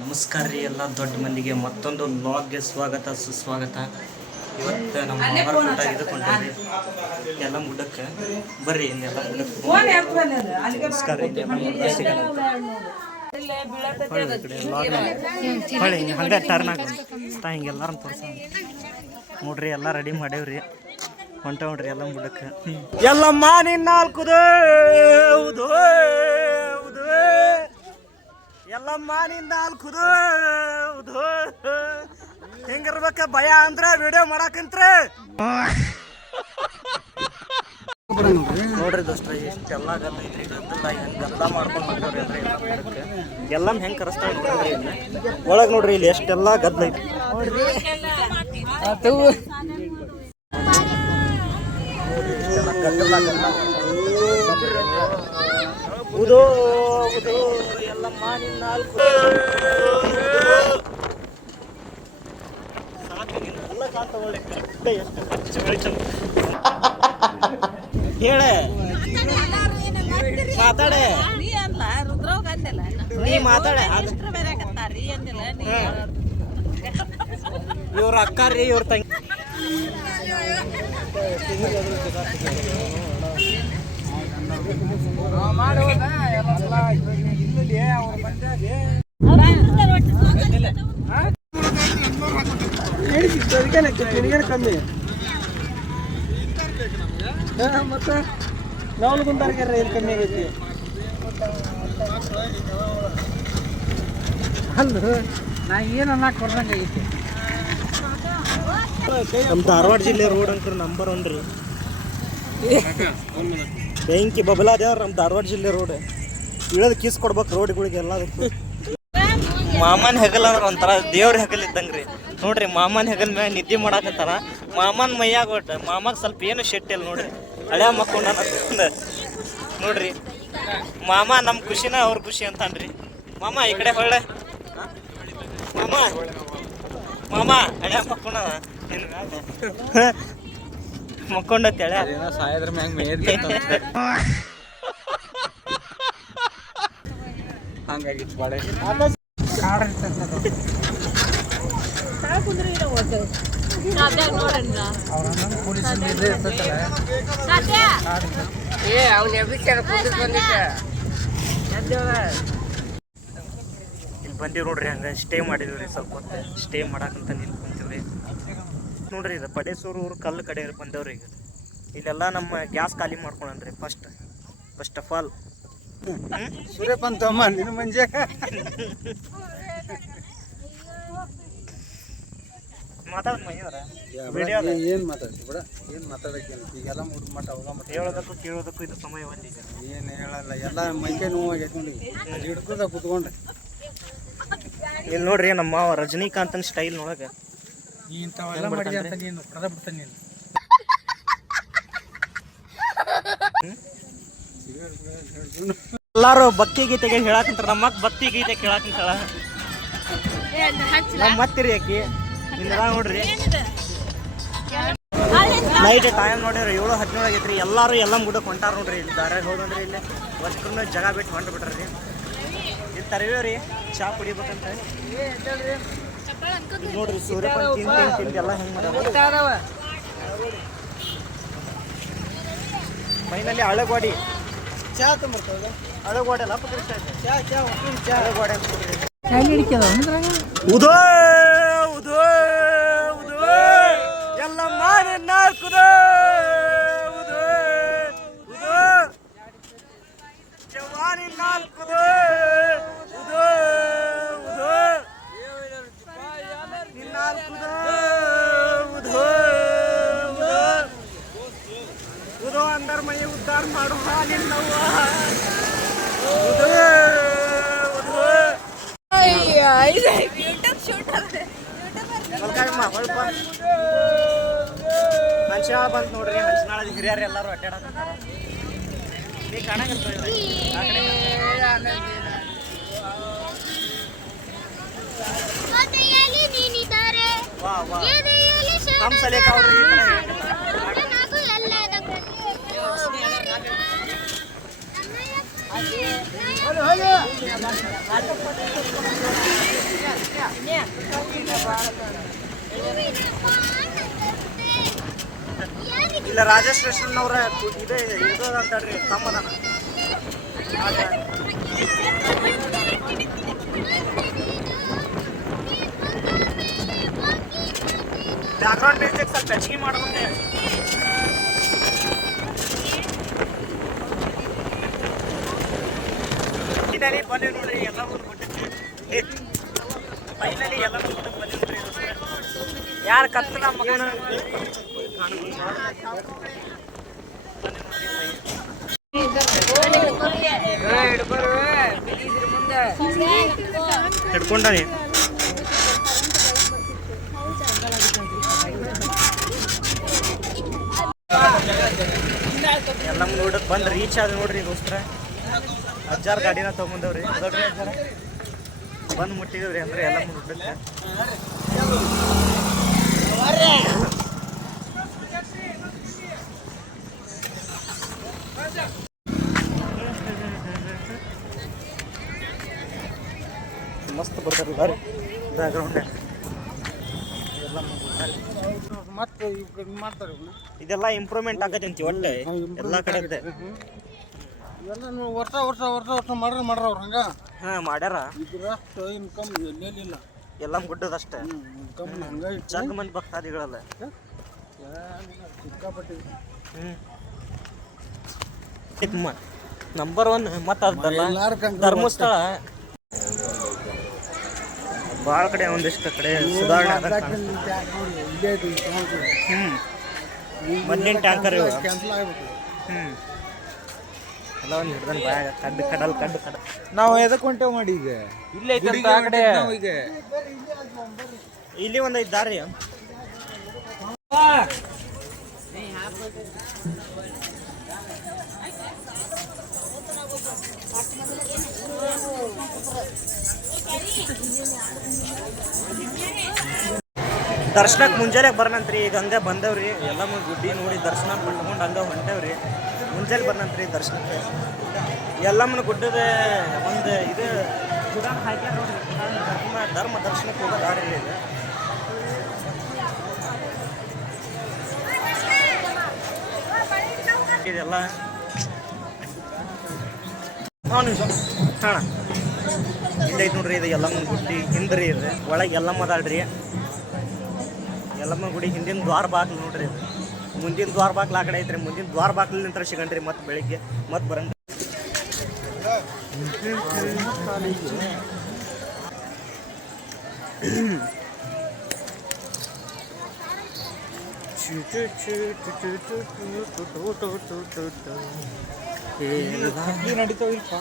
ನಮಸ್ಕಾರ ರೀ ಎಲ್ಲ ದೊಡ್ಡ ಮಂದಿಗೆ ಮತ್ತೊಂದು ವ್ಲಾಗ್ಗೆ ಸ್ವಾಗತ ಸುಸ್ವಾಗತ. ಇವತ್ತು ನಮ್ಮ ಮಾವರ ಇದಕ್ಕೊಂಡ್ರಿ ಎಲ್ಲ ಮುಡ್ಡಕ್ಕೆ ಬರ್ರಿ ಇನ್ನೆಲ್ಲ ನಮಸ್ಕಾರ ರೀ ಹಂಗೆ ಟರ್ನ್ ಆಗ್ತಾ ಹಿಂಗೆಲ್ಲಾರ ತೋರ್ಸ ನೋಡ್ರಿ ಎಲ್ಲ ರೆಡಿ ಮಾಡೇವ್ರಿ ಹೊಂಟ ನೋಡ್ರಿ ಎಲ್ಲ ಮುಡ್ಡಕ್ಕೆ ಎಲ್ಲ ಮಾನಿ ನಾಲ್ಕುದು ಎಲ್ಲ ಮಾನಿಂದ ನಾಲ್ಕುದು ಹೆಂಗಿರ್ಬೇಕ ಭಯ ಅಂದ್ರೆ ವಿಡಿಯೋ ಮಾಡಾಕಂತ್ರ ನೋಡ್ರಿ ದೋಸ್ತ ಎಷ್ಟೆಲ್ಲ ಗಲ್ಲ ಐತ್ರಿ ಗದ್ದಲ್ಲ ಹೆಂಗೆಲ್ಲ ಮಾಡ್ಕೊಂಡು ಬಂದವ್ರಿ ಅಂದ್ರೆ ಎಲ್ಲ ಹೆಂಗೆ ಕರೆಸ್ತಾವ ನೋಡ್ರಿ ಇಲ್ಲಿ ಒಳಗೆ ನೋಡ್ರಿ ಇಲ್ಲಿ ಎಷ್ಟೆಲ್ಲ ಗದ್ದಲ ಐತಿ ಉದೋ ಉದೋ ಎಲ್ಲ ಮಾನಿನ ನಾಲ್ಕು ಹೇಳೆ ಮಾತಾಡೆ ನೀ ಮಾತಾಡೆ ಇವ್ರ ಅಕ್ಕ ರೀ ಇವ್ರ ತಂಗಿ ಕಮ್ಮಿ ಮತ್ತೆ ನಾವು ಕುಂತಾರ ಏನು ಕಮ್ಮಿ ಆಗೈತಿ ಅಲ್ರು ನಾ ಏನು ಅನ್ನಕ್ಕೆ ಕೊಡ್ದಂಗೆ ಆಗೈತಿ. ನಮ್ಮ ಧಾರವಾಡ ಜಿಲ್ಲೆ ರೋಡ್ ಅಂಕರ್ ನಂಬರ್ 1 ರೀ ಬೆಂಕಿ ಬಬಲಾದೇವ್ರ ನಮ್ಮ ಧಾರವಾಡ ಜಿಲ್ಲೆ ರೋಡ್ ಇಳದ್ ಕೀಸ್ ಕೊಡ್ಬೇಕು ರೋಡ್ಗಳಿಗೆ ಎಲ್ಲದಕ್ಕೂ. ಮಾಮನ್ ಹೆಗಲ್ ಅಂದ್ರೆ ಒಂಥರ ದೇವ್ರ ಹೆಗಲ್ ಇದ್ದಂಗೆ ರೀ ನೋಡ್ರಿ. ಮಾಮನ್ ಹೆಗಲ್ ಮ್ಯಾಗ ನಿದ್ದೆ ಮಾಡಾಕತ್ತಾರ. ಮಾಮನ್ ಮೈಯಾಗ ಒಟ್ಟು ಮಾಮಾಗ ಸ್ವಲ್ಪ ಏನು ಶೆಟ್ಟಿ ಅಲ್ಲ ನೋಡ್ರಿ. ಹಳೆ ಮಕ್ಕೊಂಡ ನೋಡ್ರಿ ಮಾಮ ನಮ್ಮ ಖುಷಿನ ಅವ್ರ ಖುಷಿ ಅಂತಾನ್ರಿ. ಮಾಮ ಈ ಕಡೆ ಹೊಳ್ಳೆ ಮಾಮ ಮಾಮ ಹಳೆ ಮಕ್ಕೊಂಡ ಮಕ್ಕೊಂಡತ್ತೆ ಹಳೆ ಸಾಯದ್ರ ಮ್ಯಾಗ ಮೇದ್ ಹಂಗಾಗಿತ್ತು ಬಾಳೆ ಇಲ್ಲಿ ಬಂದೀವಿ ನೋಡ್ರಿ. ಹಂಗ ಸ್ಟೇ ಮಾಡಿದ್ವಿ ಸ್ವಲ್ಪ ಹೊತ್ತು. ಸ್ಟೇ ಮಾಡಾಕಂತ ನಿಂತ್ಕೊಂತೀವ್ರಿ ನೋಡ್ರಿ. ಇದು ಪಡೇಸೂರು ಊರು ಕಲ್ಲು ಕಡೆ ಬಂದೇವ್ರಿ. ಈಗ ಇಲ್ಲೆಲ್ಲ ನಮ್ಮ ಗ್ಯಾಸ್ ಖಾಲಿ ಮಾಡ್ಕೊಂಡ್ರಿ ಫಸ್ಟ್ ಆಫ್ ಆಲ್ ಸೂರ್ಯಪಂತ ನಿನ್ನ ಮಂಜೆ ಏನು ಮಾತಾಡ್ತಿ ಬಿಡ ಏನು ಮಾತಾಡಕ್ಕೆ ಈಗೆಲ್ಲ ಮಟ್ಟ ಅವಾಗ ಮಟ್ಟ ಹೇಳೋದಕ್ಕೂ ಕೇಳೋದಕ್ಕೂ ಇದು ಸಮಯ ಬಂದಿದೆ. ಏನು ಹೇಳಲ್ಲ ಎಲ್ಲ ಮೈಕೆ ನೋವಾಗೈತೆ ನೋಡಿ ಹಿಡ್ಕೋದ ಕುತ್ಕೊಂಡ್ರೆ. ಇಲ್ಲಿ ನೋಡ್ರಿ ನಮ್ಮ ಮಾವ ರಜನಿಕಾಂತನ ಸ್ಟೈಲ್ ನೋಡಕ್ಕೆ ಇಂಥವೆಲ್ಲ ಮಾಡಿದೆ ಅಂತ ನೀನು ಕದ ಬಿಡ್ತಾನೆ ನೀನು. ಎಲ್ಲಾರು ಭಕ್ತಿ ಗೀತೆಗೆ ಹೇಳಾಕಂತಾರ. ನಮ್ಮ ಮಕ್ ಭಕ್ತಿ ಗೀತೆ ಕೇಳಾಕಂತಾಳ. ನಮ್ಮ ಮತ್ತಿರಿ ಆಕಿ ಇಲ್ಲ ನೋಡ್ರಿ. ನೈಟ್ ಟೈಮ್ ನೋಡ್ರಿ 7:17 ಆಗೈತ್ರಿ. ಎಲ್ಲಾರು ಎಲ್ಲ ಮುಡಕ್ ಹೊಂಟಾರ ನೋಡ್ರಿ. ಇಲ್ಲಿ ದಾರ್ಯಾಗ ಹೋದಂದ್ರಿ ಇಲ್ಲಿ ವರ್ಷಕ್ಕೂ ಜಾಗ ಬಿಟ್ಟು ಹೊಂಟು ಬಿಟ್ರಿ. ಇಲ್ಲಿ ತರವೇವ್ರಿ ಚಾ ಕುಡಿಬೇಕಂತ ನೋಡ್ರಿ. ಸೂರ್ಯಪಾನ ತಿಂದು ಎಲ್ಲ ಹೆಂಗ್ ಮಾಡ್ಯಾರ. ಮೈನಲ್ಲಿ ಹಳಗೋಡಿ ಚಾ ತುಂಬರ್ತದ. ಹಳಗೋಡಿ ಅಲ್ಲ ಚಾ ಹಳಗೋಡಿ ಉದೋ ಉದೋ ಉದೋ ಎಲ್ಲ ಮಾರಿ ನಾಲ್ಕುದೋ ಉದೋ ಉದೋ ಜವಾನಿ ನಾಲ್ಕುದೋ ಉದೋ ಉದೋ ನಾಲ್ಕುದೋ ಉದೋ ಉದೋ ಉದೋ ಅಂದರ್ ಮೈ ಉದ್ಧಾರ ಮಾಡುವ ನಿನ್ನವ್ವ ಉದೋ ಹಂಚಿನಾಳ ಬಂತು ನೋಡ್ರಿ. ಹಂಚಿನಾಳ ಹಿರಿಯರು ಎಲ್ಲರೂ ಅಡ್ಡಾಡಕತ್ತಾರ. ನೀ ಕಾಣಕತ್ತ ಹಂಸಲೇಖ ಅವರು ಈ ಇಲ್ಲ ರಾಜೇಶ್ ರೆಸ್ಟೋರೆಂಟ್ ಅವ್ರ ಇದೆ ಇದು ಅಂತೇಳ್ರಿ ತಮ್ಮದನ ಬ್ಯಾಕ್ಗ್ರೌಂಡ್ ಮ್ಯೂಸಿಕ್ ಸ್ವಲ್ಪ ಹೆಚ್ಚಿಗೆ ಮಾಡ್ಕೊಂಡೆ ಫೈನಲಿ ಬಂದಿವಿ ನೋಡ್ರಿ ಎಲ್ಲ ಫೈನಲಿ ಎಲ್ಲ ಬಂದಿವಿ ನೋಡ್ರಿ ಯಾರು ಕತ್ತಲ ಮಗನ ಹಿಡ್ಕೊಂಡಾನೆ ಎಲ್ಲ ನೋಡಕ್ ಬಂದು ರೀಚ್ ಆದ ನೋಡ್ರಿ ದೋಸ್ತ್ರ ಹಜಾರ್ ಗಾಡಿನ ತೊಗೊಂಬಂದವ್ರಿ ಅದಲ್ರಿ ಹಜಾರ ಬಂದು ಮುಟ್ಟಿದವ್ರಿ ಅಂದ್ರೆ ಎಲ್ಲ ನೋಡ್ಲಿಕ್ಕೆ ಮಸ್ತ್ ಬರ್ತಾರೆ ಬಾರಿ ಬ್ಯಾಕ್ಗ್ರೌಂಡ್ ಮತ್ತೆ ಮಾಡ್ತಾರೆ ಇದೆಲ್ಲ ಇಂಪ್ರೂವ್ಮೆಂಟ್ ಆಗತ್ತೆ ಅಂತಿ ಒಳ್ಳೆ ಎಲ್ಲ ಕಡೆ ಇದೆ ಎಲ್ಲ ವರ್ಷ ವರ್ಷ ವರ್ಷ ವರ್ಷ ಮಾಡ್ರ ಅವ್ರು ಹಂಗ ಮಾಡ್ಯಾರ ಇದ್ರಷ್ಟು ಇನ್ಕಮ್ ಎಲ್ಲೇನಿಲ್ಲ ಎಲ್ಲ ಗುಡ್ಡದಷ್ಟೇ ಇನ್ಕಮ್ ಹಂಗ ಜಗ್ ಮಂದಿ ಭಕ್ತಾದಿಗಳಲ್ಲ ಸಿಕ್ಕಾಪಟ್ಟಿ ನಂಬರ್ 1 ಮತ್ತು ಅದಲ್ಲ ಧರ್ಮಸ್ಥಳ ಭಾಳ ಕಡೆ ಒಂದಿಷ್ಟು ಕಡೆ ಸುಧಾರಣೆ ಮೊದಲಿನ ಟ್ಯಾಂಕರ್ ಇವು ಎಲ್ಲ ಒಂದು ಹಿಡ್ದನ್ ಬಾಯ ಕಡ್ಡು ಕಡಲ್ ನಾವು ಎದಕ್ಕೆ ಹೊಂಟೇವ್ ಮಾಡಿ ಈಗ ಇಲ್ಲೇ ಆ ಕಡೆ ಇಲ್ಲಿ ಒಂದು ಐದು ದಾರಿ ದರ್ಶನಕ್ಕೆ ಮುಂಜಾನೆ ಬರ್ನಂತ್ರಿ ಈಗ ಹಂಗೆ ಬಂದವ್ರಿ ಎಲ್ಲ ಗುಡ್ಡಿ ನೋಡಿ ದರ್ಶನ ಪಟ್ಕೊಂಡು ಹಂಗೆ ಹೊಂಟೇವ್ರಿ ಮುಂಜಾನೆ ಬರ್ನಂತ್ರಿ ದರ್ಶನಕ್ಕೆ ಎಲ್ಲಮ್ಮನ ಗುಡ್ಡದ ಒಂದು ಇದು ಗುಡ ಹಾಕ್ಯಾರ ನೋಡ್ರಿ ಧರ್ಮ ದರ್ಶನಕ್ಕೆ ಹೋಗೋ ದಾರಿ ಇದೆ ಇದೆಲ್ಲ ಹಾಂ ಇಲ್ಲೈತೆ ನೋಡ್ರಿ ಇದು ಎಲ್ಲಮ್ಮನ ಗುಡ್ಡಿ ಹಿಂದ್ರಿ ಇದೆ ಒಳಗೆ ಎಲ್ಲಮ್ಮ ಅದಾಳ್ರಿ ಎಲ್ಲಮ್ಮನ ಗುಡಿ ಹಿಂದಿನ ದ್ವಾರ ಬಾಗ್ಲು ನೋಡ್ರಿ ಇದು ಮುಂದಿನ ದ್ವಾರ ಬಾಗ್ಲು ಆ ಕಡೆ ಐತ್ರಿ ಮುಂದಿನ ದ್ವಾರ ಬಾಗ್ಲಿನ ನಂತರ ಸಿಗಣ್ರಿ ಮತ್ತೆ ಬೆಳಿಗ್ಗೆ ಮತ್ತೆ ಬರಂಗ ನಡೀತಾವಿಲ್ಪ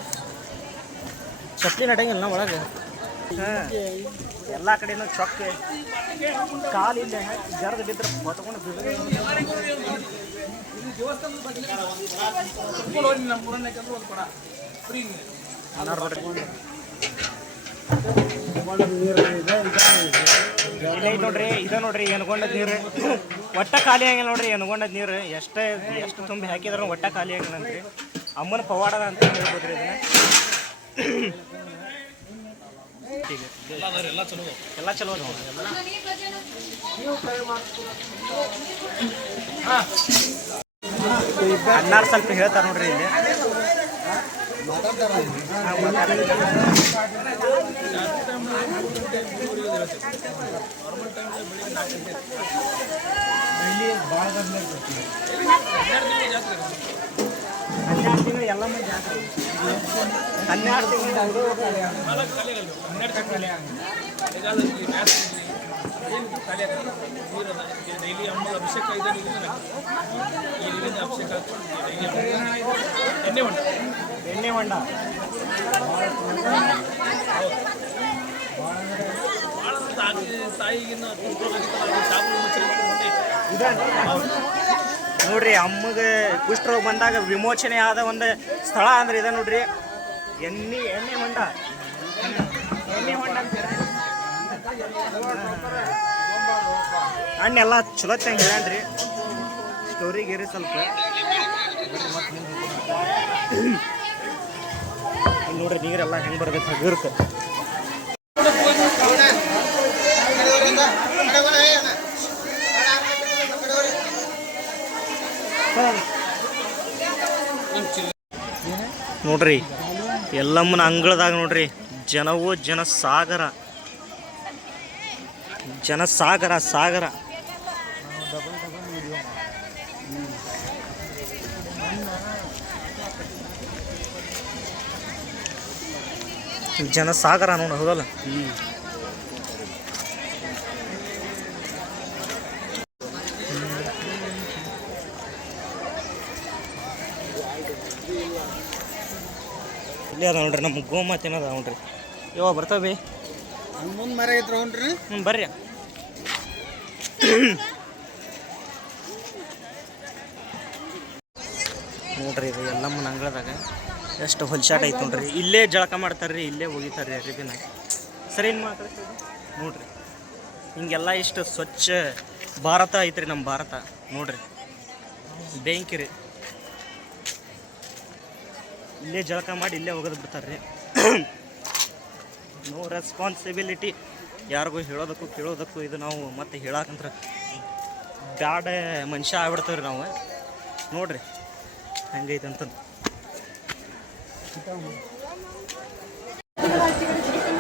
ಚಪ್ಪಲಿ ನಡಂಗಿಲ್ಲ ಒಳಗೆ ಎಲ್ಲ ಕಡೆನೂ ಚೊಕ್ಕೆ ಕಾಲಿಲ್ಲ ಜರದ ಬಿದ್ದರೆ ಹೊತ್ಕೊಂಡು ನೋಡ್ರಿ ಇದ ನೋಡ್ರಿ ಎನ್ಕೊಂಡದ್ ನೀರು ಒಟ್ಟ ಖಾಲಿ ಆಗಿಲ್ಲ ನೋಡ್ರಿ ಎನ್ಕೊಂಡದ್ ನೀರು ಎಷ್ಟು ತುಂಬಿ ಹಾಕಿದ್ರು ಒಟ್ಟ ಖಾಲಿ ಆಗಿಲ್ಲ ಅಂತ್ರಿ ಅಮ್ಮನ ಪವಾಡದ ಅಂತ ಹೇಳ್ಬೋದ್ರಿ ಇದನ್ನ ಎಲ್ಲ ಚಲೋ ಅನ್ನಾರು ಸ್ವಲ್ಪ ಹೇಳ್ತಾರೆ ನೋಡ್ರಿ ಇಲ್ಲಿ ಹನ್ನೆರಡು ತಿಂಗಳು ಎಲ್ಲ ಮಂದಿ ಜಾತ್ರೆ 12 ತಿಂಗಳು ಡೈಲಿ ಅಮ್ಮ ಅಭಿಷೇಕ ಇದೆ ಈ ನೀರಿನ ಅಭಿಷೇಕ ಎಣ್ಣೆ ಹೊಂಡ ತಾಯಿಗಿನ್ನ ನೋಡ್ರಿ ಅಮ್ಮಗೆ ಕುಷ್ಠರೋಗ ಬಂದಾಗ ವಿಮೋಚನೆ ಆದ ಒಂದು ಸ್ಥಳ ಅಂದ್ರೆ ಇದೆ ನೋಡ್ರಿ ಎಣ್ಣೆ ಹೊಂಡ ಅಂತೀರ ಅಣ್ಣೆಲ್ಲ ಚಲೋ ತಂಗ ಹೇಳ್ರಿ ಸ್ಟೋರಿಗೇರಿ ಸ್ವಲ್ಪ ನೋಡ್ರಿ ನೀರೆಲ್ಲ ಹೆಂಗೆ ಬರ್ಬೇಕು ಹಗುರ್ಕ ನೋಡ್ರಿ ಎಲ್ಲಮ್ಮನ ಅಂಗಳದಾಗ ನೋಡ್ರಿ ಜನವೋ ಜನಸಾಗರ ಜನಸಾಗರ ಸಾಗರ. ಜನಸಾಗರ ನೋಡ ಹೌದಲ್ಲ. ಇಲ್ಲೇ ಅದ ನೋಡ್ರಿ ನಮ್ಮ ಗೋಮಾತೆ ಏನದ ನೋಡ್ರಿ. ಇವಾಗ ಬರ್ತಾವೆ ಮುಂದೆ ಮರ ಐತ್ರ ಹೊಂಟ್ರಿ. ಬರ್ರಿ. ನೋಡ್ರಿ ಇದು ಎಲ್ಲಮ್ಮನ ಅಂಗಳದಾಗ ಎಷ್ಟು ಹೊಲ್ಸಾಟ ಐತೆ ನೋಡ್ರಿ. ಇಲ್ಲೇ ಜಳಕ ಮಾಡ್ತಾರ್ರಿ, ಇಲ್ಲೇ ಒಗಿತಾರ್ರಿ ಅರಿಬಿನ. ಸರಿ ಏನು ಮಾತಾಡ್ತೀವಿ ನೋಡ್ರಿ. ಹಿಂಗೆಲ್ಲ ಇಷ್ಟು ಸ್ವಚ್ಛ ಭಾರತ ಐತ್ರಿ ನಮ್ಮ ಭಾರತ. ನೋಡ್ರಿ ಬೆಂಕಿ ರೀ, ಇಲ್ಲೇ ಜಳಕ ಮಾಡಿ ಇಲ್ಲೇ ಒಗೆದು ಬಿಡ್ತಾರ್ರಿ. No responsibility. ಯಾರಿಗೂ ಹೇಳೋದಕ್ಕೂ ಕೇಳೋದಕ್ಕೂ ಇದು ನಾವು ಮತ್ತೆ ಹೇಳಕ್ಕಂದ್ರೆ ಬ್ಯಾಡ ಮನುಷ್ಯ ಆಗ್ಬಿಡ್ತೇವ್ರಿ ನಾವು. ನೋಡ್ರಿ ಹಂಗೈತೆ ಅಂತ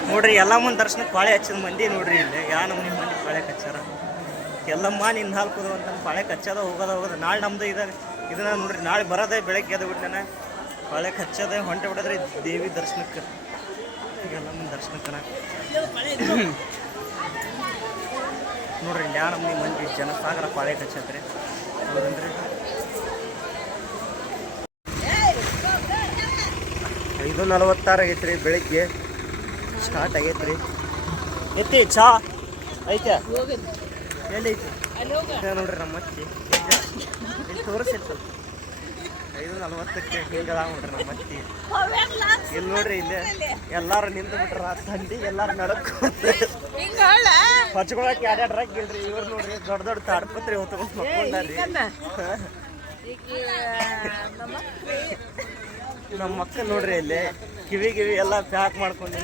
ನೋಡ್ರಿ. ಎಲ್ಲಮ್ಮನ ದರ್ಶನಕ್ಕೆ ಪಾಳೆ ಹಚ್ಚಿದ ಮಂದಿ ನೋಡ್ರಿ. ಇಲ್ಲೇ ನಮ್ಮನೆ ಮಂದಿ ಪಾಳೆ ಹಚ್ಚಾರ. ಎಲ್ಲಮ್ಮ ನಿನ್ನ ಹಾಲು ಕುದು ಅಂತ ಪಾಳೆ ಹಚ್ಚೋದ ಹೋಗೋದ. ನಾಳೆ ನಮ್ದು ಇದನ್ನ ನೋಡ್ರಿ. ನಾಳೆ ಬರೋದೇ ಬೆಳಗ್ಗೆ ಎದ್ದು ಬಿಟ್ಟನ ಪಾಳೆ ಹಚ್ಚೋದೇ ಹೊಂಟೆ ಬಿಡೋದ್ರಿ ದೇವಿ ದರ್ಶನಕ್ಕೆ, ಎಲ್ಲಮ್ಮನ ದರ್ಶನಕ್ಕೆ ನೋಡ್ರಿ. ಇಲ್ಲಿ ನಮ್ಮನೆ ಮಂದಿ ಜನಸಾಗರ ಪಾಳೆ ಹಚ್ಚತ್ರಿ. ಹೌದನ್ರಿ. 5:46 ಆಗೈತ್ರಿ, ಬೆಳಿಗ್ಗೆ ಸ್ಟಾರ್ಟ್ ಆಗೈತ್ರಿ. ಎತ್ತಿ ಚಾ ಐತೆ ಎಲ್ಲಿ ಐತಿ ನೋಡ್ರಿ. ನಮ್ಮ ಅತ್ತಿ ಇಲ್ಲಿ ತೋರಿಸಿರ್ತಲ್ಲ 5:40ಕ್ಕೆ ಹಿಂಗದ ನೋಡ್ರಿ ನಮ್ಮ ಅತ್ತಿ. ಇಲ್ಲಿ ನೋಡ್ರಿ ಇಲ್ಲೇ ಎಲ್ಲಾರು ನಿಂತು ಬಿಟ್ರ ತಂಡಿ. ಎಲ್ಲಾರು ನಡ್ಕೊಂತ ಹಚ್ಕೊಳಕ್ಕೆ ಯಾರ್ಯಾಡ್ರಾಗ ಇಲ್ರಿ. ಇವ್ರು ನೋಡ್ರಿ ದೊಡ್ಡ ದೊಡ್ಡ ತಾಡ್ಪತ್ರಿ ಹೊತ್ಕೊಂಡು ಮಕ್ಕೊಂಡಾರ್ರಿ. ನಮ್ಮ ಮಕ್ಕಳು ನೋಡ್ರಿ ಇಲ್ಲಿ ಕಿವಿ ಎಲ್ಲ ಪ್ಯಾಕ್ ಮಾಡ್ಕೊಂಡು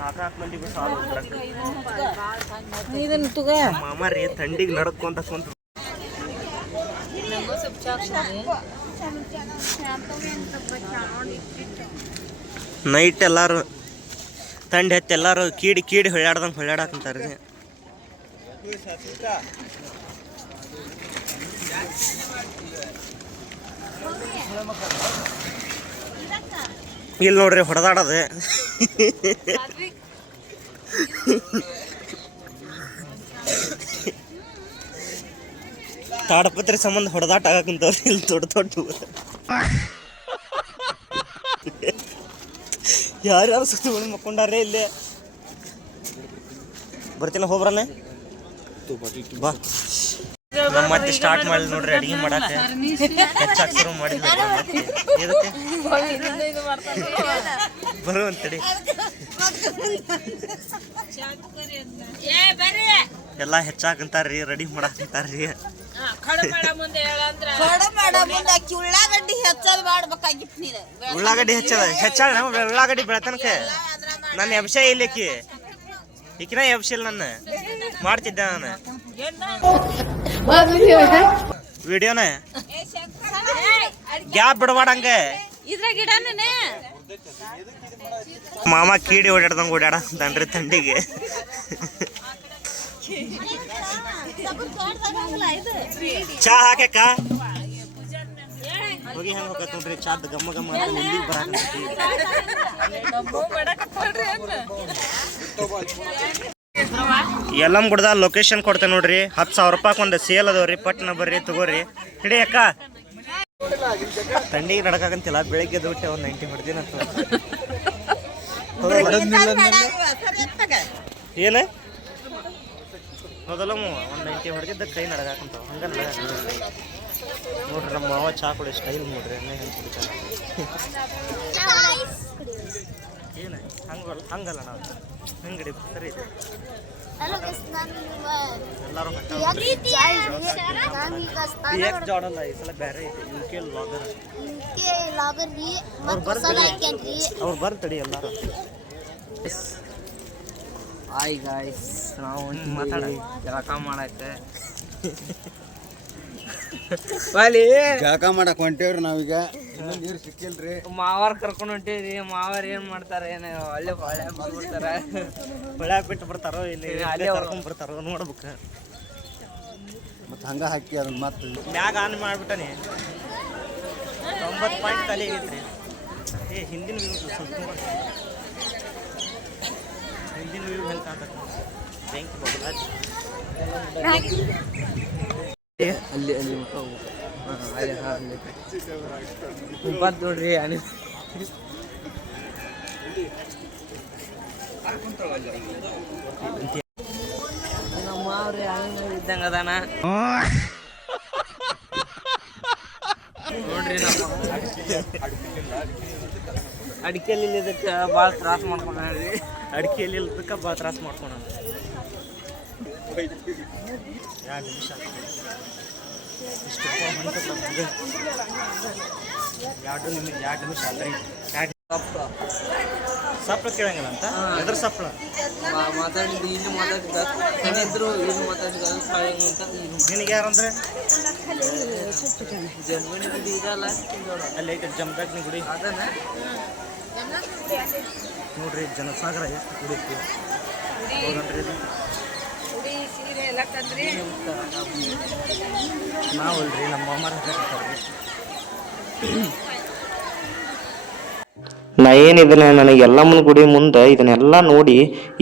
ನಾಲ್ಕು ಮಂದಿಗೂ ಸಾಲು ಮಾಮ ರೀ ಥಂಡಿಗೆ ನಡ್ಕೊಂತ ಕುಂತ. ನೈಟ್ ಎಲ್ಲಾರು ತಂಡಿ ಹತ್ತಿ ಎಲ್ಲಾರು ಕೀಡಿ ಹೊಳ್ಯಾಡ್ದಂಗೆ ಹೊಳ್ಯಾಡಕಂತಾರ್ರಿ. ಇಲ್ಲಿ ನೋಡ್ರಿ ಹೊಡೆದಾಡೋದು. ತಾಡಪತ್ರಿ ಸಂಬಂಧ ಹೊಡೆದಾಟ ಆಗಕ್ಕಂತವ್ರಿ ಇಲ್ಲಿ ದೊಡ್ಡ ಯಾರ್ಯಾರು ಸುತ್ತಗಳು ಮಕ್ಕೊಂಡಾರೆ ಇಲ್ಲೇ. ಬರ್ತೀನಿ ಹೋಗ್ಬರನೆ ಬಾ. ನಮ್ಮ ಮತ್ತೆ ಸ್ಟಾರ್ಟ್ ಮಾಡಿ ನೋಡ್ರಿ ಅಡಿಗೆ ಮಾಡಕ್ಕೆ. ಹೆಚ್ಚಾಗಿ ಶುರು ಮಾಡಿದ್ವಿ ಇದಕ್ಕೆ ಬರು ಅಂತೇಳಿ ಎಲ್ಲ ಹೆಚ್ಚಾಕಂತಾರ್ರಿ, ರೆಡಿ ಮಾಡಾಕಂತಾರ್ರಿ. ಉಳ್ಳಾಗಡ್ಡಿ ಹೆಚ್ಚಾಗ ಉಳ್ಳಾಗಡ್ಡಿ ಬೆಳತನಕ ನನ್ನ ಎಬ್ಸೆ ಇಲ್ಲಿಕ್ಕಿ ಈಕಿನ ಎಬ್ಸಿಲ್ಲ. ನನ್ನ ಮಾಡ್ತಿದ್ದೆ ನಾನು ವಿಡಿಯೋನ. ಗ್ಯಾಪ್ ಬಿಡಬಾರ್ದಂಗ. ಮಾಮ ಕೀಡಿ ಓಡಾಡ್ದಂಗ ಓಡಾಡಂತಾನ್ರಿ ಥಂಡಿಗೆ. ಚಾ ಹಾಕ್ಯಾಕ ಹೋಗಿ ಹೆಂಗ ಹೋಗತ್ ನೋಡ್ರಿ. ಚಾದ್ ಗಮ್ಮ ಅಂತ ಮುಂದಿಗೆ ಬರಾಕಂತೈತಿ. ಎಲ್ಲಮ್ಮ ಗುಡ್ದ ಲೊಕೇಶನ್ ಕೊಡ್ತೇನೆ ನೋಡ್ರಿ. 10,000 ರೂಪಾಯಿ ಒಂದು ಸೇಲ್ ಅದಾವ್ರಿ. ಪಟ್ನ ಬರ್ರಿ ತಗೋರಿ. ಹಿಡಿ ಅಕ್ಕ. ಥಂಡಿಗೆ ನಡಕಾಗಂತಿಲ್ಲ. ಬೆಳಿಗ್ಗೆ ದುಡ್ಡು ಒಂದು 90 ಹೊಡ್ದಿನ ಏನ ಹೌದಲ್ಲಮ್ಮ. ಒಂದು 90 ಹೊಡೆದಿದ್ದ ಕೈ ನಡಗಾಕಂತಾವ. ಹಂಗ ನೋಡ್ರಿ ನಮ್ಮ ಮಾವ ಚಾ ಕುಡಿ ಸ್ಟೈಲ್ ನೋಡ್ರಿ. ಹೆಂಗೆ ಕುಡಿತಾರ ಏನು ಹಂಗಲ್ಲ ನಾವು ಹೆಂಗಡಿ ಸರಿ ಇದೆ. ಎಲ್ಲರೂ ಜಾಡಲ್ಲ ಈ ಸಲ ಬೇರೆ ಐತೆ. UK ಲಾಗರ್ ಅವ್ರು ಬರ್ತಡಿ ಎಲ್ಲಾರು. ಹಾಯ್ ಗಾಯ್ಸ್, ನಾವು ಜಳಕ ಮಾಡಕ್ಕೆ ಜಳಕ ಮಾಡಕ್ ಹೊಂಟೇವ್ರಿ ನಾವೀಗ. ಇನ್ನೂ ನೀರು ಸಿಕ್ಕಿಲ್ರಿ. ಮಾವಾರ್ ಕರ್ಕೊಂಡು ಹೊಂಟೀವಿ. ಮಾವಾರ್ ಏನ್ ಮಾಡ್ತಾರೆ ಏನು ಒಳ್ಳೆ ಹೊಳೆ ಬಿಡ್ತಾರೆ, ಹೊಳೆ ಬಿಟ್ಟು ಬರ್ತಾರೋ ಇಲ್ಲಿ ಅಲ್ಲೇ ಕರ್ಕೊಂಡ್ ಬರ್ತಾರೋ ನೋಡ್ಬೇಕು. ಮತ್ತೆ ಹಂಗ ಹಾಕಿ ಅದನ್ನ ಮತ್ತೆ ಮ್ಯಾಗ ಆನ್ ಮಾಡ್ಬಿಟ್ಟನಿ. 90 ಪಾಯಿಂಟ್ ಖಾಲಿ ಆಗೈತ್ರಿ. ಹಿಂದಿನ ವ್ಯೂ ಸ್ವಲ್ಪ ಹಿಂದಿನ ವ್ಯೂ ಹೆಂಗೆ ಕಾಣ್ತದೆ ಬೆಂಕಿ ಬಗ್ಲಾಜ್ ಅಲ್ಲಿ ಅಲ್ಲಿ ಬಂದು ನೋಡ್ರಿ ನಮ್ಮ ಅವ್ರಿ ಇದ್ದಂಗ ಅದಾನ ನೋಡ್ರಿ. ನಮ್ಮ ಅಡಿಕೆಯಲ್ಲಿ ಇದಕ್ಕೆ ಭಾಳ ತ್ರಾಸ ಮಾಡ್ಕೊಂಡ್ರಿ. ಅಡಿಕೆಯಲ್ಲಿ ಇಲ್ಲದಕ್ಕೆ ಭಾಳ ತ್ರಾಸ ಮಾಡ್ಕೊಳ. 2 ನಿಮಿಷ ಇಷ್ಟು 2 ನಿಮಿಷ ಆದ್ರಿ. ಸಪ್ಳ ಕೇಳಂಗಿಲ್ಲ ಅಂತ ಎದ್ರ ಸಪ್ಳ ಮಾತಾಡಿದ್ದು ಇಲ್ಲಿ ಮಾತಾಡಿದ ಏನಿದ್ರು ಇಲ್ಲಿ ಮಾತಾಡಿದ ಅಂತ ನಿನಗೆ ಯಾರಂದ್ರೆ ಜನ್ಮನಿ ಗುಡಿ ಇದಲ್ಲ ಅಲ್ಲಿ ಐತೆ ಜಮದಗ್ನಿ ಗುಡಿ ಅದನ್ನ ನೋಡ್ರಿ. ಜನಸಾಗರ ಎಷ್ಟು ಕುಡಿತಿ ಹೌದನ್ರಿ. ನಾವಲ್ರಿ ನಮ್ಮ ಅಮ್ಮರ ನಾ ಏನಿದನ್ನ ನನಗೆ ಎಲ್ಲಮ್ಮನ ಗುಡಿ ಮುಂದೆ ಇದನ್ನೆಲ್ಲ ನೋಡಿ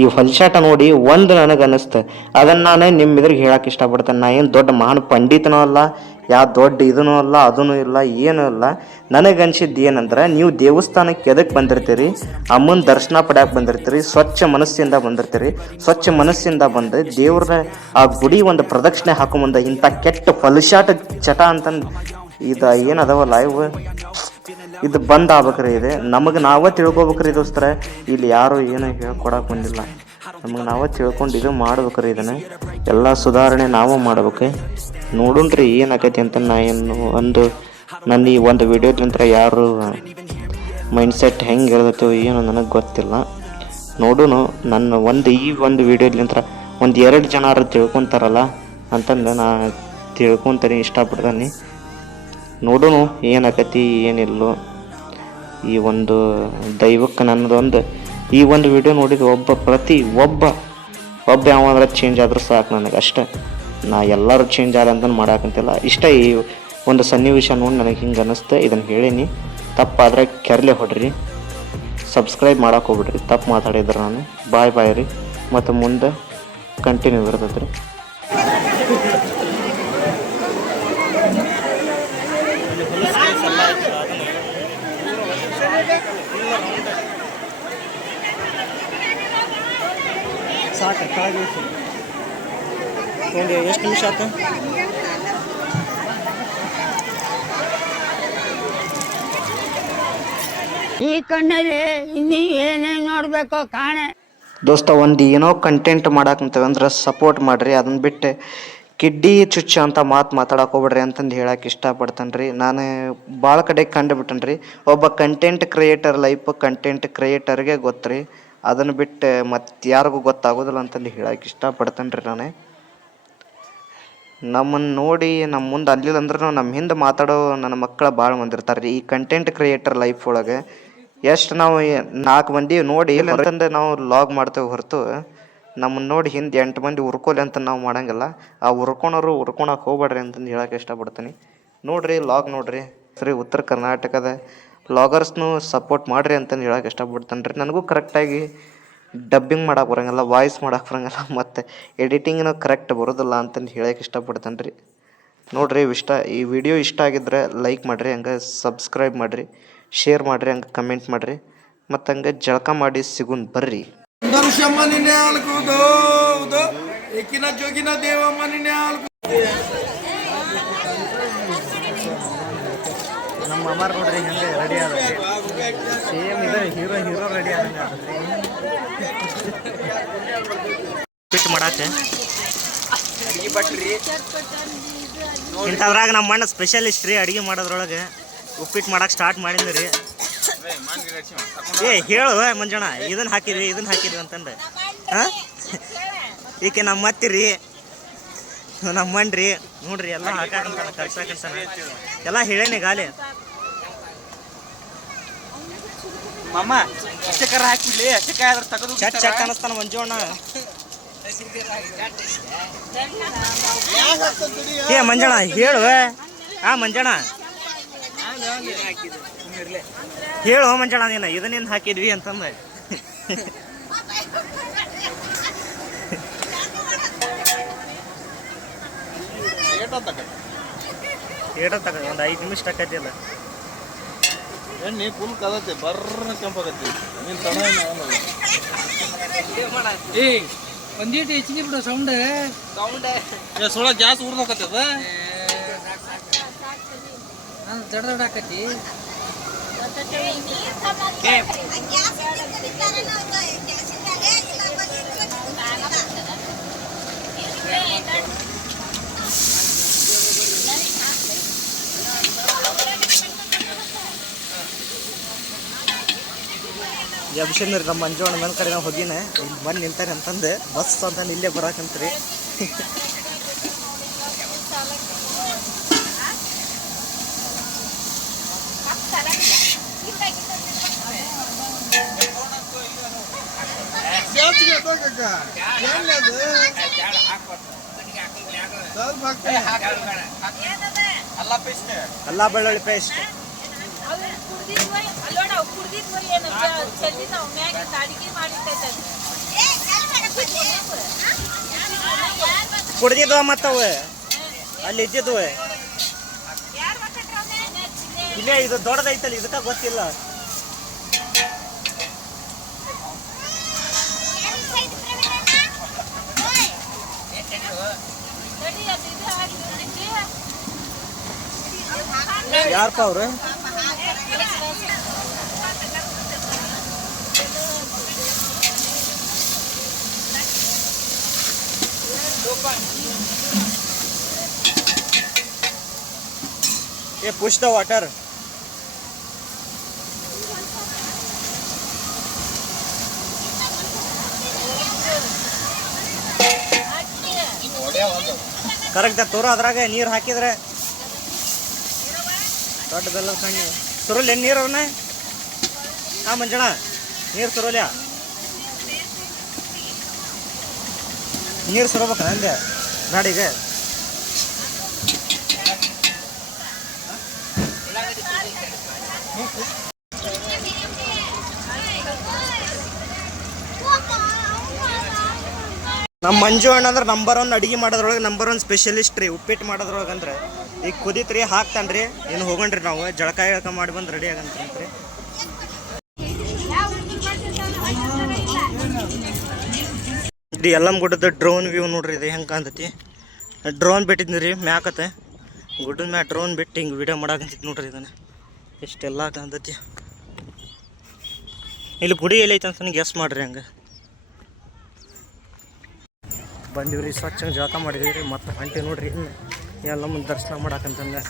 ಈ ಹೊಲ್ಸಾಟ ನೋಡಿ ಒಂದು ನನಗೆ ಅನ್ನಿಸ್ತು. ಅದನ್ನು ನಾನು ನಿಮ್ಮ ಇದ್ರಿಗೆ ಹೇಳಕ್ಕೆ ಇಷ್ಟಪಡ್ತೇನೆ. ನಾ ಏನು ದೊಡ್ಡ ಮಹಾನ್ ಪಂಡಿತನೂ ಅಲ್ಲ, ಯಾವ ದೊಡ್ಡ ಇದೂ ಅಲ್ಲ, ಅದೂ ಇಲ್ಲ, ಏನೂ ಇಲ್ಲ. ನನಗೆ ಅನ್ಸಿದ್ದು ಏನಂದ್ರೆ, ನೀವು ದೇವಸ್ಥಾನಕ್ಕೆ ಎದಕ್ಕೆ ಬಂದಿರ್ತೀರಿ? ಅಮ್ಮನ ದರ್ಶನ ಪಡ್ಯಾಕೆ ಬಂದಿರ್ತೀರಿ, ಸ್ವಚ್ಛ ಮನಸ್ಸಿಂದ ಬಂದಿರ್ತೀರಿ. ಸ್ವಚ್ಛ ಮನಸ್ಸಿಂದ ಬಂದು ದೇವ್ರ ಆ ಗುಡಿ ಒಂದು ಪ್ರದಕ್ಷಿಣೆ ಹಾಕೊಂಬಂದ ಇಂಥ ಕೆಟ್ಟ ಹೊಲ್ಸಾಟ ಚಟ ಅಂತಂದು ಇದು ಏನದವಲ್ಲ ಇವು ಇದು ಬಂದ್ ಆಗ್ಬೇಕ್ರಿ. ಇದು ನಮಗೆ ನಾವೇ ತಿಳ್ಕೊಬೇಕ್ರಿ ದೋಸ್ತರ. ಇಲ್ಲಿ ಯಾರು ಏನು ಹೇಳ್ಕೊಡಕ್ಕೆ ಬಂದಿಲ್ಲ. ನಮಗೆ ನಾವೇ ತಿಳ್ಕೊಂಡು ಇದು ಮಾಡ್ಬೇಕ್ರಿ. ಇದನ್ನು ಎಲ್ಲ ಸುಧಾರಣೆ ನಾವು ಮಾಡ್ಬೇಕು. ನೋಡುಣ್ರಿ ಏನಾಗೈತಿ ಅಂತ. ನಾ ಏನು ನನ್ನ ಈ ಒಂದು ವಿಡಿಯೋದ್ಲಿಂತ ಯಾರು ಮೈಂಡ್ಸೆಟ್ ಹೆಂಗೆ ಇರ್ತೈತೋ ಏನೋ ನನಗೆ ಗೊತ್ತಿಲ್ಲ. ನೋಡೋಣ. ನನ್ನ ಈ ಒಂದು ವಿಡಿಯೋದ್ಲಿಂತ 1-2 ಜನ ತಿಳ್ಕೊತಾರಲ್ಲ ಅಂತಂದು ನಾ ತಿಳ್ಕೊತೀನಿ, ಇಷ್ಟಪಡ್ತೀನಿ. ನೋಡೋಣ ಏನಾಗತಿ ಏನಿಲ್ಲೋ. ಈ ಒಂದು ದೈವಕ್ಕೆ ನನ್ನದೊಂದು ಈ ಒಂದು ವಿಡಿಯೋ ನೋಡಿದ ಒಬ್ಬ ಯಾವಂದ್ರೆ ಚೇಂಜ್ ಆದ್ರೂ ಸಾಕು ನನಗೆ ಅಷ್ಟೇ. ನಾ ಎಲ್ಲರೂ ಚೇಂಜ್ ಆದಂತ ಮಾಡಾಕಂತಿಲ್ಲ. ಇಷ್ಟ ಈ ಒಂದು ಸನ್ನಿವೇಶ ನೋಡಿ ನನಗೆ ಹಿಂಗೆ ಅನ್ನಿಸ್ತು. ಇದನ್ನು ಹೇಳೀನಿ. ತಪ್ಪಾದರೆ ಕೆರಲೆ ಹೊಡ್ರಿ, ಸಬ್ಸ್ಕ್ರೈಬ್ ಮಾಡಕ್ಕೆ ಹೋಗ್ಬಿಡ್ರಿ. ತಪ್ಪು ಮಾತಾಡಿದ್ರೆ ನಾನು ಬಾಯ್ ರೀ. ಮತ್ತು ಮುಂದೆ ಕಂಟಿನ್ಯೂ ಇರ್ತೈತೆ ರೀ. ಸಾಕು ಕೆಳಗೆ ತೊಗೊಂಡು ಎಷ್ಟು ನಿಮಿಷ ಆಯ್ತು? ಈ ಕಣ್ಣಲ್ಲಿ ಇನ್ನೀ ಏನೇನು ನೋಡಬೇಕು ಕಾಣೆ. ದೋಸ್ತ ಒಂದು ಏನೋ ಕಂಟೆಂಟ್ ಮಾಡಾಕಂತೇವೆ ಅಂದ್ರೆ ಸಪೋರ್ಟ್ ಮಾಡಿರಿ. ಅದನ್ನ ಬಿಟ್ಟು ಕಿಡ್ಡಿ ಚುಚ್ಚ ಅಂತ ಮಾತಾಡಕ್ಕೆ ಹೋಗ್ಬಿಡ್ರಿ ಅಂತಂದು ಹೇಳಕ್ಕೆ ಇಷ್ಟಪಡ್ತೇನೆ ರೀ. ನಾನು ಭಾಳ ಕಡೆ ಕಂಡುಬಿಟ್ಟೇನೆ ರೀ. ಒಬ್ಬ ಕಂಟೆಂಟ್ ಕ್ರಿಯೇಟರ್ ಲೈಫ್ ಕಂಟೆಂಟ್ ಕ್ರಿಯೇಟರ್ಗೆ ಗೊತ್ತು ರೀ. ಅದನ್ನು ಬಿಟ್ಟು ಮತ್ತು ಯಾರಿಗೂ ಗೊತ್ತಾಗೋದಿಲ್ಲ ಅಂತಂದು ಹೇಳಕ್ಕೆ ಇಷ್ಟಪಡ್ತೇನೆ ರೀ. ನಾನು ನಮ್ಮನ್ನು ನೋಡಿ ನಮ್ಮ ಮುಂದೆ ಅಲ್ಲಿಲ್ಲ ಅಂದ್ರೂ ನಮ್ಮ ಹಿಂದೆ ಮಾತಾಡೋ ನನ್ನ ಮಕ್ಕಳ ಭಾಳ ಮಂದಿರ್ತಾರೆ ರೀ ಈ ಕಂಟೆಂಟ್ ಕ್ರಿಯೇಟರ್ ಲೈಫ್ ಒಳಗೆ. ಎಷ್ಟು ನಾವು 4 ಮಂದಿ ನೋಡಿ ಅಂತಂದು ನಾವು ಲಾಗ್ ಮಾಡ್ತೇವೆ ಹೊರತು ನಮ್ಮನ್ನು ನೋಡಿ ಹಿಂದೆ 8 ಮಂದಿ ಉರ್ಕೋಲಿ ಅಂತ ನಾವು ಮಾಡೋಂಗಿಲ್ಲ. ಆ ಉರ್ಕೊಳಕ್ಕೆ ಹೋಗ್ಬೇಡ್ರಿ ಅಂತಂದು ಹೇಳಕ್ಕೆ ಇಷ್ಟಪಡ್ತೀನಿ. ನೋಡಿರಿ ಲಾಗ್ ನೋಡಿರಿ ಸರಿ. ಉತ್ತರ ಕರ್ನಾಟಕದ ಲಾಗರ್ಸ್ನು ಸಪೋರ್ಟ್ ಮಾಡಿರಿ ಅಂತಂದು ಹೇಳಕ್ಕೆ ಇಷ್ಟಪಡ್ತೇನೆ ರೀ. ನನಗೂ ಕರೆಕ್ಟಾಗಿ ಡಬ್ಬಿಂಗ್ ಮಾಡೋಕೆ ಬರೋಂಗಿಲ್ಲ, ವಾಯ್ಸ್ ಮಾಡೋಕೆ ಬರೋಂಗಿಲ್ಲ, ಮತ್ತು ಎಡಿಟಿಂಗ್ನೂ ಕರೆಕ್ಟ್ ಬರೋದಿಲ್ಲ ಅಂತಂದು ಹೇಳಕ್ಕೆ ಇಷ್ಟಪಡ್ತೇನೆ ರೀ. ನೋಡಿರಿ ಈ ವಿಡಿಯೋ ಇಷ್ಟ ಆಗಿದ್ರೆ ಲೈಕ್ ಮಾಡಿರಿ, ಹಂಗೆ ಸಬ್ಸ್ಕ್ರೈಬ್ ಮಾಡಿರಿ, ಶೇರ್ ಮಾಡಿರಿ, ಹಂಗೆ ಕಮೆಂಟ್ ಮಾಡಿರಿ, ಮತ್ತು ಹಂಗೆ ಜಳಕ ಮಾಡಿ ಸಿಗುನ್ ಬರ್ರಿ. ನಮ್ಮ ಅಮ್ಮಾರು ನೋಡ್ರಿ ಹೆಂಗೆ ರೆಡಿ ಆದ ಸೇಮ್ ಇದೆ. ಹೀರೋ ರೆಡಿ ಆದಂಗೆ ಆದ್ರಿ ಫಿಟ್ ಮಾಡಾಕೆ. ಇಂಥದ್ರಾಗ ನಮ್ಮ ಅಣ್ಣ ಸ್ಪೆಷಲಿಸ್ಟ್ ರೀ ಅಡುಗೆ ಮಾಡೋದ್ರೊಳಗೆ. ಉಪ್ಪಿಟ್ಟು ಮಾಡಕ್ಕೆ ಸ್ಟಾರ್ಟ್ ಮಾಡಿದ್ರಿ ರೀ. ಹೇಳು ಮಂಜಣ್ಣ ಇದನ್ನು ಹಾಕಿದ್ವಿ ಅಂತಂದು. ಹಾಂ ಈಕೆ ನಮ್ಮ ಅತ್ತಿರಿ ನಮ್ಮಣ್ರಿ ನೋಡ್ರಿ ಎಲ್ಲ ಹಾಕಾಕಂತಾನ ಕರ್ಸಾಕಂತಾನ ಎಲ್ಲ ಹೇಳೇನಿ ಗಾಲಿ ಮಾಮ ಅಷ್ಟಕ್ಕರ ಹಾಕಿಬಿಡ್ಲಿ ಅಷ್ಟಕ್ಕ ಅದ್ರ ತಗದು ಚಟ್ ಚಟ್ ಅನಸ್ತಾನ ಮಂಜುವಣ್ಣ ಏ ಮಂಜಣ್ಣ ಹೇಳು ಮಂಜಣ್ಣ ಹೇಳು ಮಂಜಣ್ಣ ನೀನು ಇದನ್ನೇನು ಹಾಕಿದ್ವಿ ಅಂತಂದ ಏಟ ತಗ ಒಂದು 5 ನಿಮಿಷ ತಕ್ಕತಿ ಅಲ್ಲ ಎಣ್ಣೆ ಫುಲ್ ಕದತ್ತೆ ಬರ್ರ ಕೆಂಪಾಗತ್ತೆ ನೀನು ತಡ ಏ ಒಂದೀಟು ಹೆಚ್ಚಿಗೆ ಬಿಡು ಸೌಂಡ್ ಸುಳ ಗ್ಯಾಸ್ ಉರ್ದಕತ್ತದ ದೊಡ್ಡ ದೊಡ್ಡ ಆಕತಿ ಜಬ್ಷನ್ ನಮ್ಮ ಮಂಜುವಣ್ಣ ಮೇಲೆ ಕಡೆ ನಾವು ಹೋಗಿನ ಇಲ್ಲಿ ಬಂದು ನಿಲ್ತಾರೆ ಅಂತಂದು ಬಸ್ ಅಂತ ಇಲ್ಲೇ ಬರಾಕಂತ್ರಿ ಅಲ್ಲ ಬೆಳ್ಳುಳ್ಳಿ ಪೇಸ್ಟ್ ಕುಡ್ದಿದ್ವ ಮತ್ತವ ಅಲ್ಲಿ ಇದ್ದಿದ್ವ ಇಲ್ಲೇ ಇದು ದೊಡ್ಡದೈತಲ್ಲ ಇದಕ್ಕ ಗೊತ್ತಿಲ್ಲ ಯಾರಪ್ಪ ಅವ್ರು ये push the water ಕರೆಕ್ಟ್ ತೋರ ಅದ್ರಾಗ ನೀರು ಹಾಕಿದ್ರೆ ದೊಡ್ಡ ಬೆಲ್ಲ ಸಣ್ಣ ಸುರುಲ್ ಏನು ನೀರು ಅವನ್ನ ಮಂಜಣ್ಣ ನೀರು ಸುರುಲ್ಯ ನೀರು ಸುರಬೇಕ ನಂದೆ ಗಾಡಿಗೆ ನಮ್ಮ ಮಂಜು ಅಣ್ಣ ಅಂದ್ರೆ ನಂಬರ್ 1 ಅಡಿಗೆ ಮಾಡೋದ್ರೊಳಗೆ ನಂಬರ್ 1 ಸ್ಪೆಷಲಿಸ್ಟ್ ರೀ ಉಪ್ಪಿಟ್ಟು ಮಾಡೋದ್ರೊಳಗೆ ಅಂದ್ರೆ ಈಗ ಕುದೀತ್ರಿ ಹಾಕ್ತಾನ್ರಿ ಏನು ಹೋಗಣ್ರಿ ನಾವು ಜಳಕ ಗಿಳಕ ಮಾಡಿ ಬಂದು ರೆಡಿ ಆಗಂತ್ರಿ ಇದು ಎಲ್ಲಮ್ಮ ಗುಡ್ಡದ ಡ್ರೋನ್ ವ್ಯೂ ನೋಡ್ರಿ ಇದು ಹೆಂಗೆ ಕಾಣ್ತೈತಿ ಡ್ರೋನ್ ಬಿಟ್ಟಿದ್ನಿ ರೀ ಮ್ಯಾಕತ್ತೆ ಗುಡ್ಡದ ಮ್ಯಾಗ ಡ್ರೋನ್ ಬಿಟ್ಟು ಹಿಂಗೆ ವಿಡಿಯೋ ಮಾಡಾಕಂತಿತ್ತು ನೋಡ್ರಿ ಇದನ್ನು ಎಷ್ಟೆಲ್ಲ ಕಾಣ್ತೈತಿ ಇಲ್ಲಿ ಗುಡಿ ಎಲ್ಲೈತೆ ಅಂತ ಗೆಸ್ ಮಾಡ್ರಿ ಹಂಗೆ ಬಂದಿವ್ರಿ ಸ್ವಚ್ಛ ಜಳಕ ಮಾಡಿದೀವಿ ರೀ ಮತ್ತೆ ಹೊಂಟಿ ನೋಡ್ರಿ ಇನ್ನು ಎಲ್ಲಮ್ಮನ ದರ್ಶನ ಮಾಡಾಕಂತಂದೆ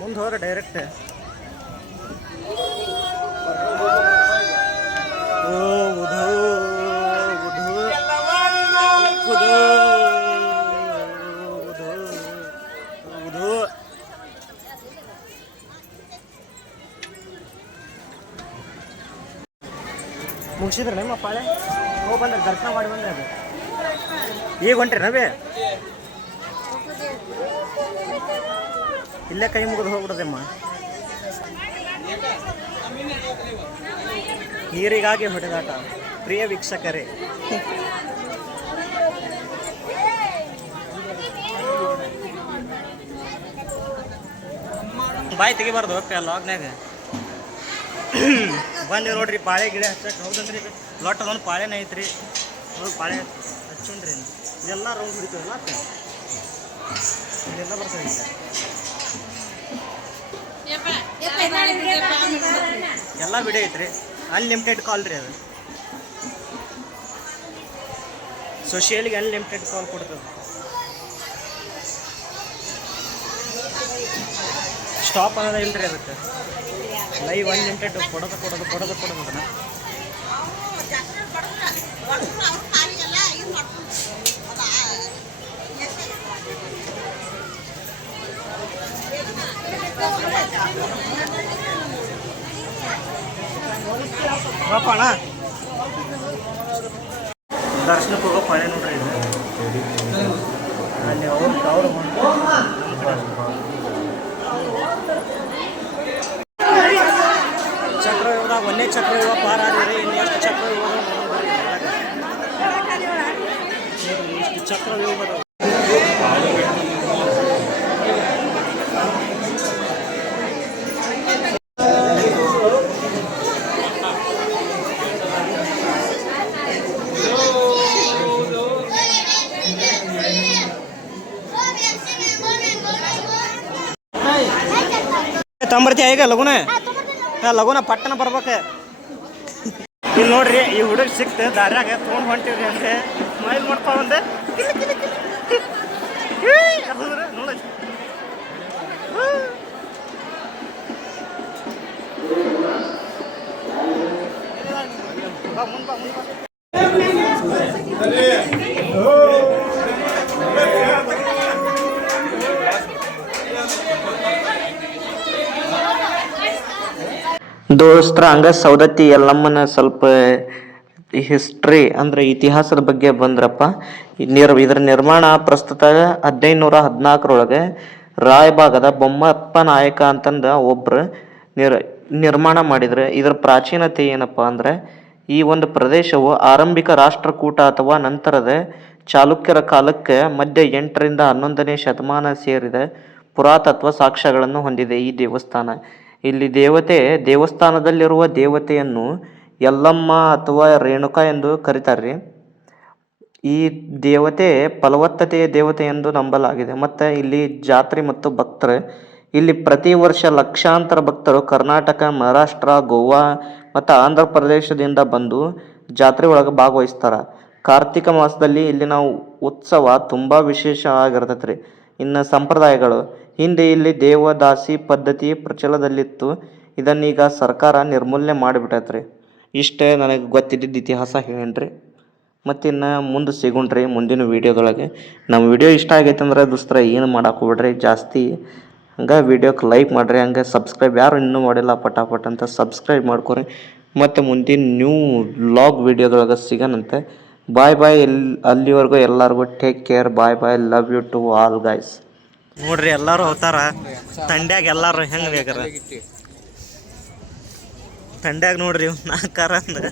ಮುಂದೆ ಹೋದ್ರೆ ಡೈರೆಕ್ಟ್ ಮುಗಿಸಿದ್ರೆ ನಿಮ್ಮ ಪಾಳೆ ಹೋಗಿ ಬಂದ್ರೆ ದರ್ಶನ ಮಾಡಿ ಬಂದ್ರೆ ಅದು ಈಗ ಹೊಂಟ್ರಿ ನವೇ ಇಲ್ಲೇ ಕೈ ಮುಗಿದು ಹೋಗ್ಬಿಡೋದಮ್ಮ ನೀರಿಗಾಗಿ ಹೊಡೆದಾಟ ಪ್ರಿಯ ವೀಕ್ಷಕರೇ ಬಾಯಿ ತೆಗಿಬಾರ್ದು ಅಪ್ಪ ಲಾಗ್ನಾಗ ಬಂದು ನೋಡ್ರಿ ಪಾಳೆ ಗಿಡ ಹಚ್ಚಕ್ಕೆ ಹೌದನ್ರಿ ಲೊಟ್ಟದೊಂದು ಪಾಳೆನೇ ಐತ್ರಿ ನೋಡಿ ಪಾಳೆ ಹಚ್ಚುಣ್ರಿ ಇದೆಲ್ಲ ರೌಂಡ್ ಹಿಡಿತದಲ್ಲ ಇದೆಲ್ಲ ಬರ್ತದೆ ಎಲ್ಲ ವಿಡಿಯೋ ಐತ್ರಿ ಅನ್ಲಿಮಿಟೆಡ್ ಕಾಲ್ ರೀ ಅದು ಸೋಷಿಯಲ್ಗೆ ಅನ್ಲಿಮಿಟೆಡ್ ಕಾಲ್ ಕೊಡ್ತದೆ ಸ್ಟಾಪ್ ಅನ್ನೋದೇ ಇಲ್ರಿ ಅದಕ್ಕೆ ಲೈವ್ ಅನ್ಲಿಮಿಟೆಡ್ ಕೊಡೋದು ಅದನ್ನ ಬಾಪಣ ದರ್ಶನಕ್ಕೆ ಹೋಗೋ ಪಾಳೆ ನೋಡ್ರಿ ಇದು ಅಲ್ಲಿ ಅವ್ರು ಚಕ್ರವ್ಯೂಹದಾಗ ಒಂದೇ ಚಕ್ರವ್ಯೂಹ ಪಾರಾದಿರಿ ಇನ್ನು ಎಷ್ಟು ಚಕ್ರವ್ಯೂಹ ಇಷ್ಟು ಚಕ್ರವ್ಯೂಹ ತಂಬರ್ತಿ ಈಗ ಲಗುನ ಪಟ್ಟಣ ಬರ್ಬೇಕು ಇಲ್ಲಿ ನೋಡ್ರಿ ಈ ಹುಡುಗ ಸಿಕ್ತು ದಾರ್ಯಾಗ ತೊಗೊಂಡು ಹೊಂಟಿವ್ರಿ ಅಂದ್ರೆ ಸ್ಮೈಲ್ ಮಾಡ್ತಾ ಒಂದೆ ನೋಡಿ ದೋಸ್ತರ ಹಂಗ ಸೌದತ್ತಿ ಯಲ್ಲಮ್ಮನ ಸ್ವಲ್ಪ ಹಿಸ್ಟ್ರಿ ಅಂದ್ರೆ ಇತಿಹಾಸದ ಬಗ್ಗೆ ಬಂದ್ರಪ್ಪ. ಇದರ ನಿರ್ಮಾಣ ಪ್ರಸ್ತುತ 1514 ರಾಯಭಾಗದ ಬೊಮ್ಮಪ್ಪ ನಾಯಕ ಅಂತಂದ ಒಬ್ರು ನಿರ್ಮಾಣ ಮಾಡಿದ್ರೆ. ಇದರ ಪ್ರಾಚೀನತೆ ಏನಪ್ಪಾ ಅಂದ್ರೆ ಈ ಒಂದು ಪ್ರದೇಶವು ಆರಂಭಿಕ ರಾಷ್ಟ್ರಕೂಟ ಅಥವಾ ನಂತರದ ಚಾಲುಕ್ಯರ ಕಾಲಕ್ಕೆ ಮಧ್ಯ 8ರಿಂದ 11ನೇ ಶತಮಾನ ಸೇರಿದ ಪುರಾತತ್ವ ಸಾಕ್ಷ್ಯಗಳನ್ನು ಹೊಂದಿದೆ ಈ ದೇವಸ್ಥಾನ. ಇಲ್ಲಿ ದೇವಸ್ಥಾನದಲ್ಲಿರುವ ದೇವತೆಯನ್ನು ಯಲ್ಲಮ್ಮ ಅಥವಾ ರೇಣುಕಾ ಎಂದು ಕರೀತಾರ್ರಿ. ಈ ದೇವತೆ ಫಲವತ್ತತೆಯ ದೇವತೆ ಎಂದು ನಂಬಲಾಗಿದೆ. ಮತ್ತು ಇಲ್ಲಿ ಜಾತ್ರೆ ಮತ್ತು ಭಕ್ತರು ಇಲ್ಲಿ ಪ್ರತಿ ವರ್ಷ ಲಕ್ಷಾಂತರ ಭಕ್ತರು ಕರ್ನಾಟಕ, ಮಹಾರಾಷ್ಟ್ರ, ಗೋವಾ ಮತ್ತು ಆಂಧ್ರ ಪ್ರದೇಶದಿಂದ ಬಂದು ಜಾತ್ರೆ ಒಳಗೆ ಭಾಗವಹಿಸ್ತಾರೆ. ಕಾರ್ತಿಕ ಮಾಸದಲ್ಲಿ ಇಲ್ಲಿನ ಉತ್ಸವ ತುಂಬ ವಿಶೇಷ ಆಗಿರ್ತೈತೆ ರೀ. ಇನ್ನು ಸಂಪ್ರದಾಯಗಳು, ಹಿಂದೆ ಇಲ್ಲಿ ದೇವದಾಸಿ ಪದ್ಧತಿ ಪ್ರಚಲದಲ್ಲಿತ್ತು. ಇದನ್ನೀಗ ಸರ್ಕಾರ ನಿರ್ಮೂಲನೆ ಮಾಡಿಬಿಟ್ಟೈತ್ರಿ. ಇಷ್ಟೇ ನನಗೆ ಗೊತ್ತಿದ್ದಿದ್ದು ಇತಿಹಾಸ ಹೇಳೇನ್ರಿ. ಮತ್ತಿನ್ನು ಮುಂದೆ ಸಿಗೋಣ್ರಿ ಮುಂದಿನ ವೀಡಿಯೋದೊಳಗೆ. ನಮ್ಮ ವಿಡಿಯೋ ಇಷ್ಟ ಆಗೈತೆ ಅಂದ್ರೆ ದೋಸ್ತರ ಏನು ಮಾಡಕ್ಕೆ ಹೋಗ್ಬೇಡ್ರಿ ಜಾಸ್ತಿ. ಹಂಗೆ ವಿಡಿಯೋಕ್ಕೆ ಲೈಕ್ ಮಾಡಿರಿ, ಹಂಗೆ ಸಬ್ಸ್ಕ್ರೈಬ್ ಯಾರು ಇನ್ನೂ ಮಾಡಿಲ್ಲ ಪಟಾಪಟ್ ಅಂತ ಸಬ್ಸ್ಕ್ರೈಬ್ ಮಾಡ್ಕೊರಿ. ಮತ್ತು ಮುಂದಿನ ನ್ಯೂ ವ್ಲಾಗ್ ವೀಡಿಯೋದೊಳಗೆ ಸಿಗೋಣಂತೆ. ಬಾಯ್ ಬಾಯ್. ಅಲ್ಲಿವರೆಗೂ ಎಲ್ಲರಿಗೂ take care. Bye bye. Love you to all guys. ನೋಡ್ರಿ ಎಲ್ಲರೂ ಹೋಗ್ತಾರ ತಂಡ್ಯಾಗ. ಎಲ್ಲರೂ ಹೆಂಗೆ ಬೇಕಾರ ತಂಡ್ಯಾಗ ನೋಡ್ರಿ ನಾಲ್ಕಾರ ಅಂದ್ರೆ